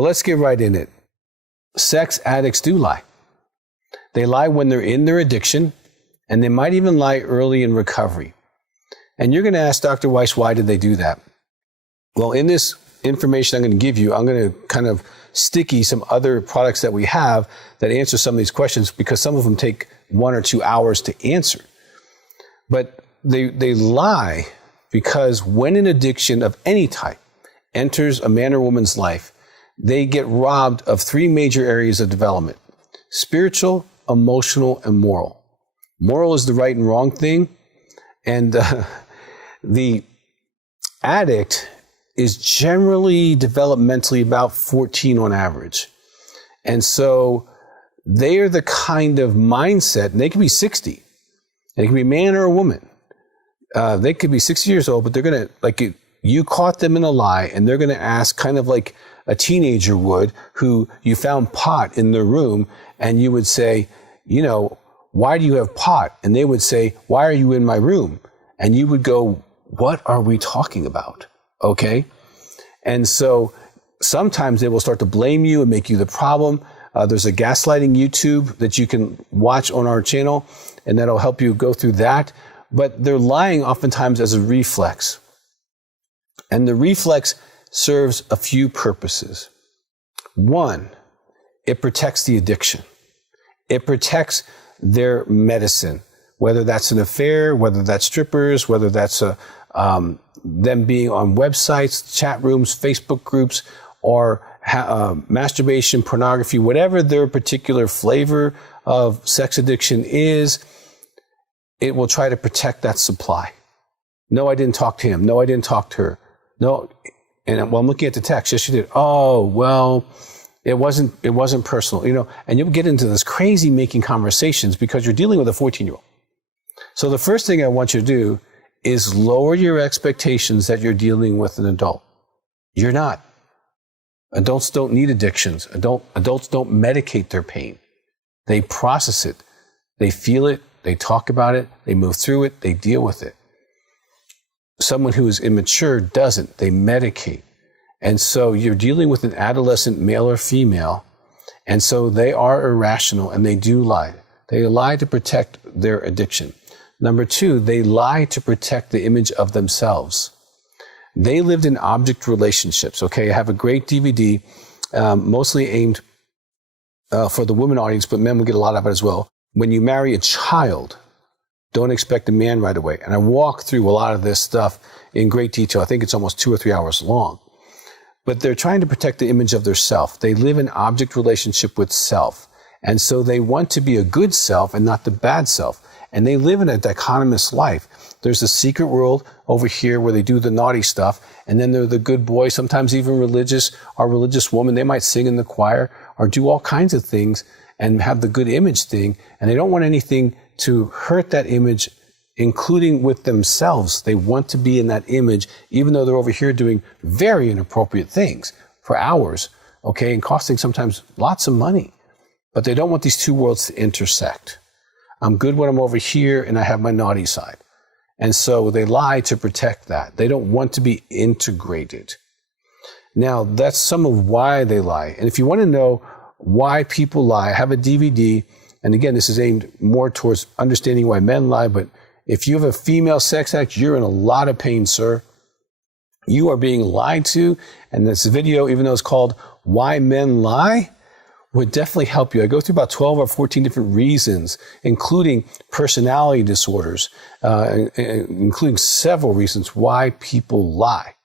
Well, let's get right in it. Sex addicts do lie. They lie when they're in their addiction, and they might even lie early in recovery. And you're going to ask Dr. Weiss, why did they do that? Well, in this information I'm going to give you, I'm going to kind of sticky some other products that we have that answer some of these questions, because some of them take 1 or 2 hours to answer. But they lie because when an addiction of any type enters a man or woman's life, they get robbed of 3 major areas of development: spiritual, emotional, and moral. Moral is the right and wrong thing. And the addict is generally developmentally about 14 on average. And so they are the kind of mindset, and they can be 60. They can be a man or a woman. They could be 60 years old, but they're going to, like, you caught them in a lie, and they're going to ask kind of like a teenager would, who you found pot in their room, and you would say, you know, why do you have pot? And they would say, why are you in my room? And you would go, what are we talking about? Okay. And so sometimes they will start to blame you and make you the problem. There's a gaslighting YouTube that you can watch on our channel, and that'll help you go through that. But they're lying oftentimes as a reflex. And the reflex serves a few purposes. One, it protects the addiction. It protects their medicine, whether that's an affair, whether that's strippers, whether that's them being on websites, chat rooms, Facebook groups, or masturbation, pornography, whatever their particular flavor of sex addiction is, it will try to protect that supply. No, I didn't talk to him. No, I didn't talk to her. No, and well, I'm looking at the text. Yes, you did. Oh, well, it wasn't personal, you know, and you'll get into this crazy making conversations because you're dealing with a 14-year-old. So the first thing I want you to do is lower your expectations that you're dealing with an adult. You're not. Adults don't need addictions. Adults don't medicate their pain. They process it. They feel it. They talk about it. They move through it. They deal with it. Someone who is immature doesn't. They medicate. And so you're dealing with an adolescent male or female, and so they are irrational, and they do lie. They lie to protect their addiction. Number 2, they lie to protect the image of themselves. They lived in object relationships. Okay, I have a great DVD, mostly aimed for the women audience, but men will get a lot of it as well. When you marry a child, don't expect a man right away. And I walk through a lot of this stuff in great detail. I think it's almost 2 or 3 hours long. But they're trying to protect the image of their self. They live in object relationship with self. And so they want to be a good self and not the bad self. And they live in a dichotomous life. There's a secret world over here where they do the naughty stuff. And then they're the good boy, sometimes even religious or religious woman. They might sing in the choir or do all kinds of things and have the good image thing. And they don't want anything to hurt that image, including with themselves. They want to be in that image, even though they're over here doing very inappropriate things for hours, okay, and costing sometimes lots of money. But they don't want these two worlds to intersect. I'm good when I'm over here, and I have my naughty side. And so they lie to protect that. They don't want to be integrated. Now, that's some of why they lie. And if you want to know why people lie, I have a DVD. And again, this is aimed more towards understanding why men lie. But if you have a female sex addict, you're in a lot of pain, sir. You are being lied to. And this video, even though it's called Why Men Lie, would definitely help you. I go through about 12 or 14 different reasons, including personality disorders, including several reasons why people lie.